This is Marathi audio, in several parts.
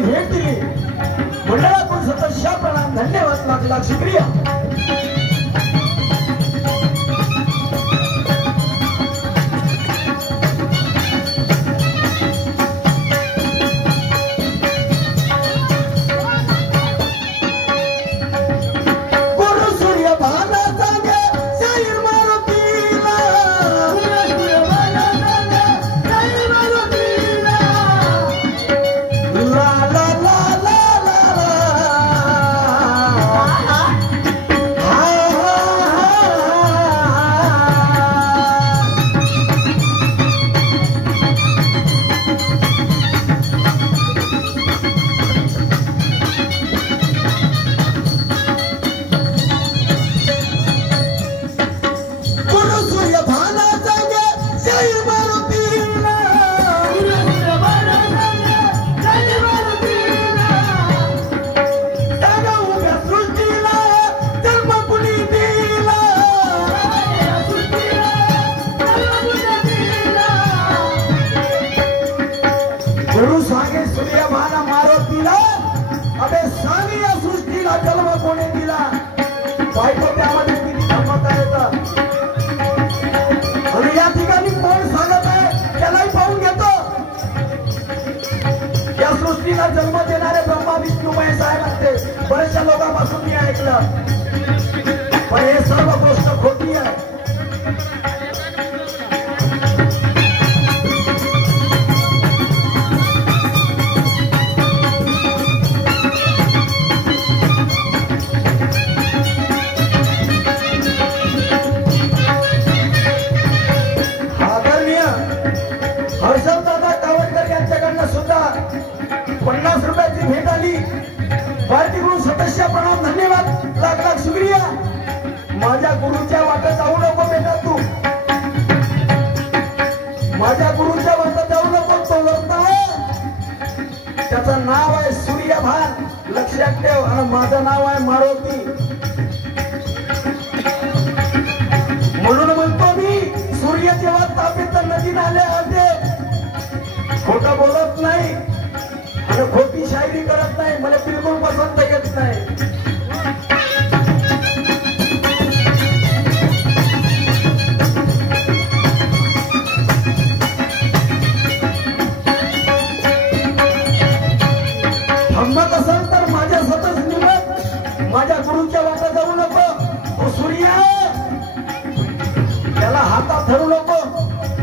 रुपयाची भेट दिली। मंडळातून सतत प्रणाम, धन्यवाद, लाख लाख शुक्रिया। गुरु सांगे सूर्यभाना मारुतीला, अबे सांगे या सृष्टीला जन्म कोणी दिला। बायको त्यामध्ये किती गंमत आहे आणि या ठिकाणी कोण सांगत आहे त्यालाही पाहून घेतो। या सृष्टीला जन्म देणारे ब्रह्मा विष्णू महेश आहे म्हणते, बऱ्याचशा लोकांपासून मी ऐकलं, पण हे सर्व गोष्ट खोटी आहे। भेट आली, भारतीय सदस्य प्रणाम, धन्यवाद, लाख लाख शुक्रिया। माझ्या गुरुच्या वाटेत जाऊ नको बेटा, तू माझ्या गुरुच्या वाटेत जाऊ नको। तो लढता त्याचं नाव आहे सूर्यभान, लक्षात ठेव, आणि माझं नाव आहे मारुती। म्हणून म्हणतो मी, सूर्य जेव्हा तापेत तर नदी नाले होते, खोटं बोलत नाही आणि खोटी शायरी करत नाही, मला बिलकुल पसंत येत नाही। थांबत असेल तर माझ्या सतत निमत, माझ्या गुरुच्या वाटा जाऊ नको। तो सूर्य त्याला हातात धरू नको,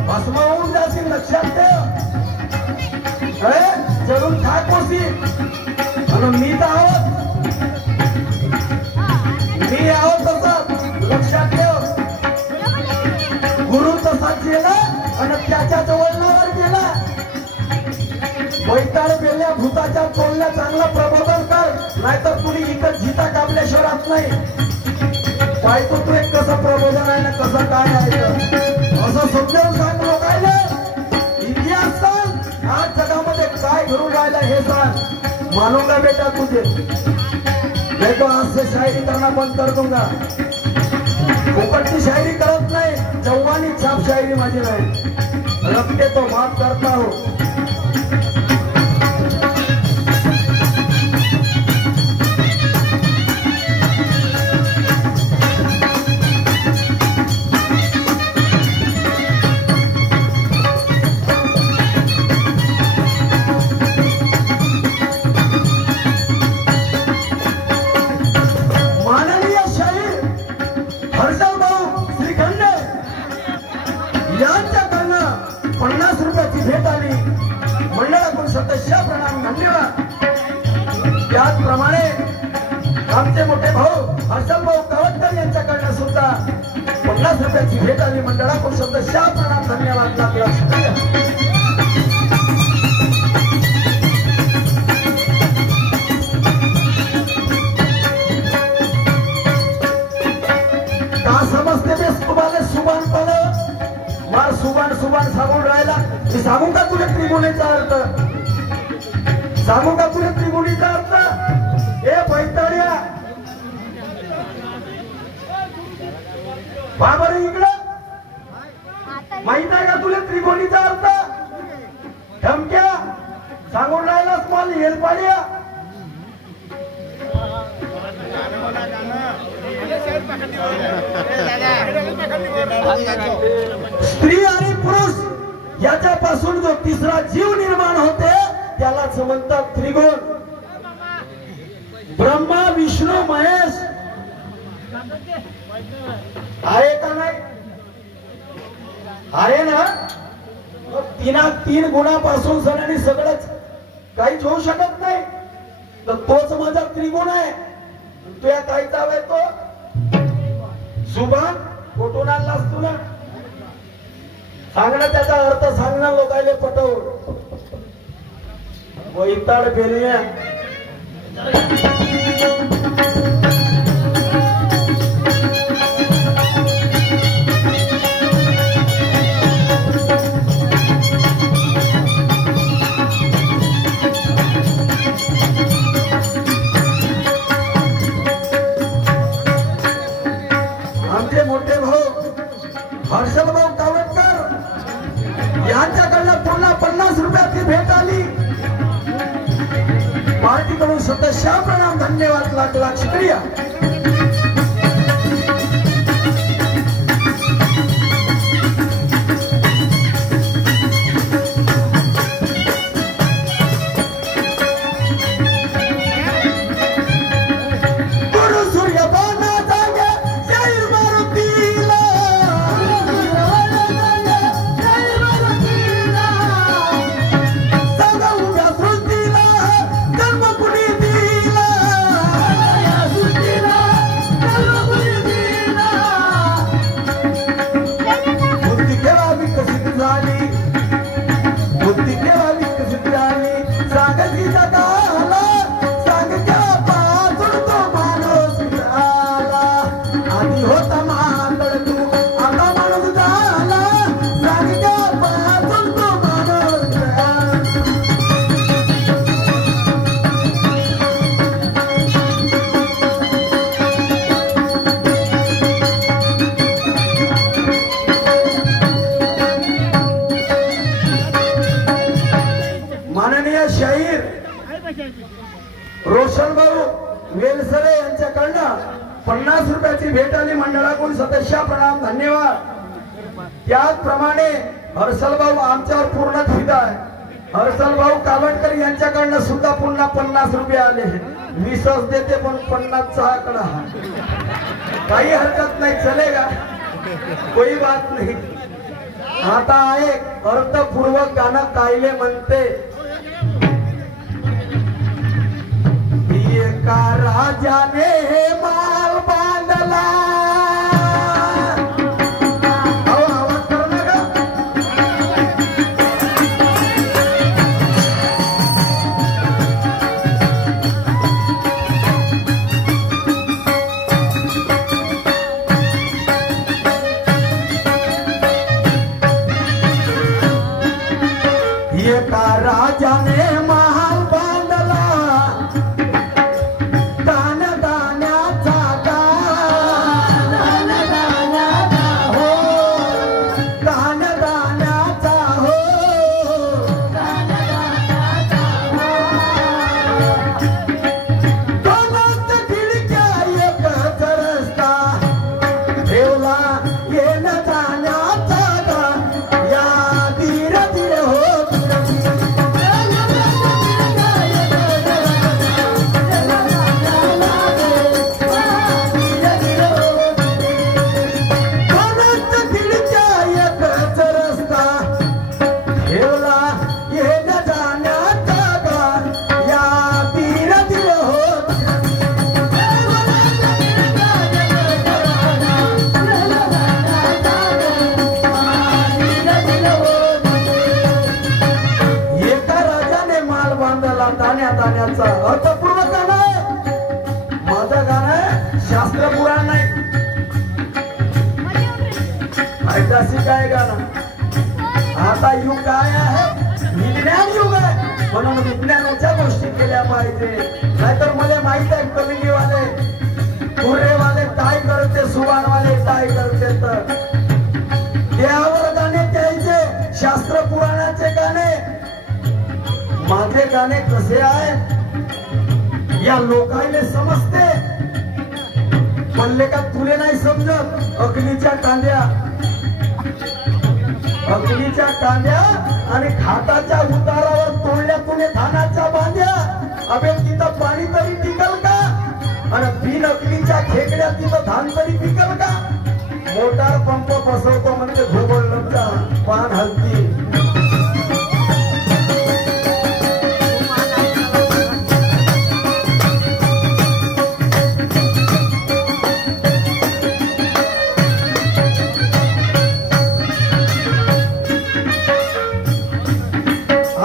भस्म होऊन जाशील, लक्षात ठेव। जरूर ठाकोसी आणि मी आहोत तसं, लक्षात ठेव। गुरु तसाच गेला आणि त्याच्या वळणावर गेला। वैताळ बेल्या भूताच्या तोलल्या चांगलं प्रबोधन कर, नाहीतर कुणी इथं जिता कापल्याशिवाय राहत नाही। पाहतो तू एक कसं प्रबोधन आहे ना, कसं काय आहे असं समजावून सांग लोकायला। इतिहास सांग, आज जगामध्ये काय घडून राहिलं हे सांग। मानूंगा बेटा तुझे, मैं तो आज से शायरी करना बंद कर दूंगा। फुकटची शायरी करत नाही, जवानी छाप शायरी माझी नाही, रखते तो माफ करता हूं। त्याचप्रमाणे आमचे मोठे भाऊ हर्षल भाऊ कवटकर यांच्याकडनं सुद्धा 50 रुपयाची भेट आली। मंडळाकडून सदस्य प्रणाम, धन्यवाद, लाख लाख शुक्रिया। का समजते बेस तुम्हाला सुबान पडलं, मार सुबान सुबान सांगून राहिला। मी सांगू का तुला त्रिगुणीचा अर्थ, सांगू का तुला त्रिगुणीचा अर्थ? ए बैताड्या, बाबर इकडं माहित आहे का तुला त्रिगुणीचा अर्थ? धमक्या सांगून राहिलास मला बेलपाड्या स्त्री आणि पुरुष याच्यापासून जो तिसरा जीव निर्माण होते त्यालाच म्हणतात त्रिगुण. ब्रह्मा विष्णू महेश आहे का नाही? आहे ना? तीन गुणापासून सगळ्यांनी सगळंच काहीच होऊ शकत नाही. तर तोच माझा त्रिगुण आहे. तुया काय चाव आहे तो सुभान कुठून आणलास तुला सांगणं त्याचा अर्थ सांगणं लोकायले पटवून वैताड बेलण्या. आमचे मोठे भाऊ हर्षल भाऊ कावटकर यांच्याकडनं पुन्हा 50 रुपयाची भेट आली. पार्टीकडून सदस्य प्रणाम धन्यवाद लाख लाख शुक्रिया. शाहीर रोशन भाऊ वेलसरे यांच्याकडनं 50 रुपयाची भेट आली. मंडळाकडून सदस्य प्रणाम धन्यवाद. त्याचप्रमाणे हर्षल भाऊ आमच्यावर पूर्ण फिदा आहे. हर्षल भाऊ कावटकर यांच्याकडनं सुद्धा पुन्हा 50 रुपये आले. 20 देते पण 50 आकडा काही हरकत नाही चलेगा कोई बात नाही. आता एक अर्थपूर्वक गाणं कायले म्हणते. एका राजाने माल बांधला आवाज करू नका. एका राजाने महाल बांधला अर्थपूर्वक गाणं आहे. माझं गाणं आहे शास्त्र पुराण नाही. ऐतिहासिक आहे गाणं. आता युग काय आहे विज्ञान युग आहे म्हणून विज्ञानाच्या गोष्टी केल्या पाहिजे. नाहीतर मला माहित आहे कलिंगीवाले पुरेवाले काय करते सुवानवाले काय करते. तर देवावर गाणे द्यायचे शास्त्र पुराणाचे गाणे माझे माझे गाणे कसे आहे या लोकांना समजते, म्हणले का तुले नाही समजत? अग्नीच्या कांद्या आणि खाटाच्या उतारावर तोडल्या तुने धानाच्या बांध्या. अबे तिथं पाणी तरी टिकल का? आणि बिन अग्नीच्या खेकड्या तिथं धान तरी पिकल का? मोटार पंप बसवतो म्हणजे घोबडलमचा पान हलती.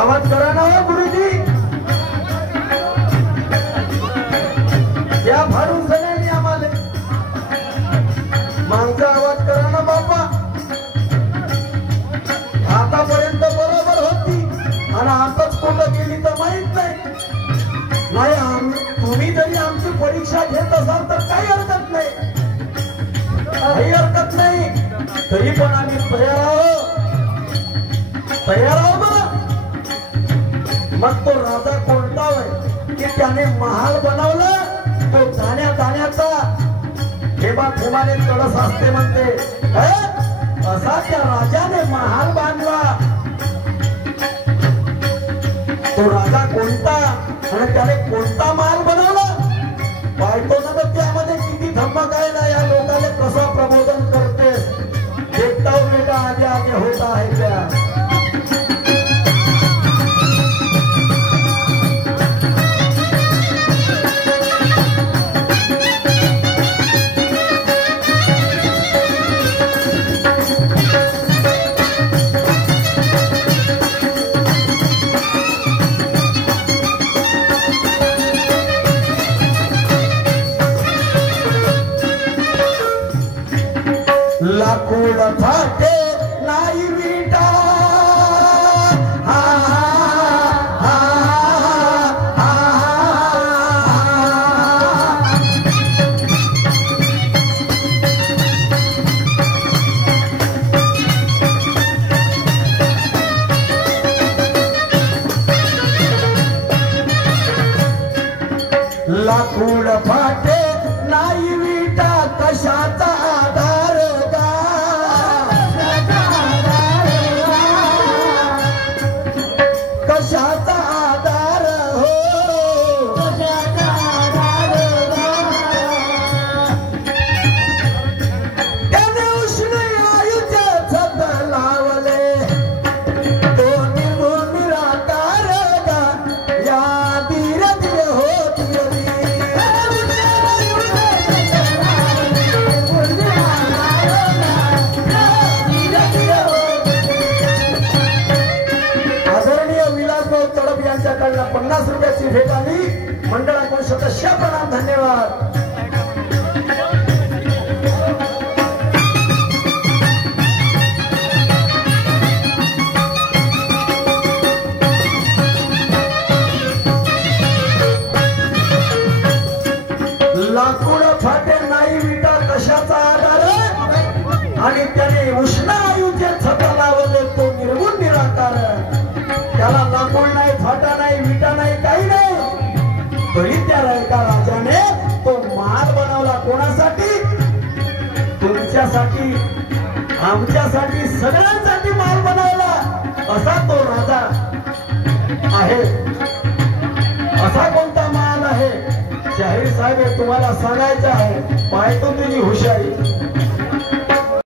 आवाज करा ना गुरुजी, या फाडून सगळ्यांनी आम्हाला मागचा आवाज करा ना बापा. आतापर्यंत बरोबर होती आणि आताच कुठं गेली तर माहित नाही. तुम्ही जरी आमची परीक्षा घेत असाल तर काही हरकत नाही, तरी पण आम्ही तयार आहो बरं. मग तो राजा कोणता होय की त्याने महाल बनवला? तो दाण्याचा थेंबाने कळस असते म्हणते, असा त्या राजाने महाल बांधला. तो राजा कोणता आणि त्याने कोणता महाल बनवला? पाहतो ना तर त्यामध्ये किती धमक आहे ना. या लोकांना कसं प्रबोधन करतेस? देखता बेटा आगे आगे होता है क्या? लाकूड फाटे नाही विटा, लाकूड फाटे नाही विटा, कशाचा आधार गा? कशाचा आधार हो? त्याने उष्ण आयुचे छत लावले, तो निघून निराकार गा. या धीरे धीरे होत गेली. आदरणीय विलासभाऊ तडप यांच्याकडनं 50 रुपयाची भेट आली. मंडळाकडून सदस्य प्रणाम, धन्यवाद. लाकूड फाटे नाही विटा, कशाचा आधार? आणि त्याने उष्ण आयुचे छत लावले, तो निर्गुण निराकार. त्याला लाकूड नाही, फाटा नाही, विटा नाही, काही नाही, तरी त्या एका राजाने तो महाल बनवला. कोणासाठी? तुमच्यासाठी, आमच्यासाठी, सगळ्यांसाठी महाल बनवला. असा तो राजा आहे. असा कोणता महाल आहे? शाहीर साहेब तुम्हाला सांगायचं आहे. पाहतो तुझी हुशारी.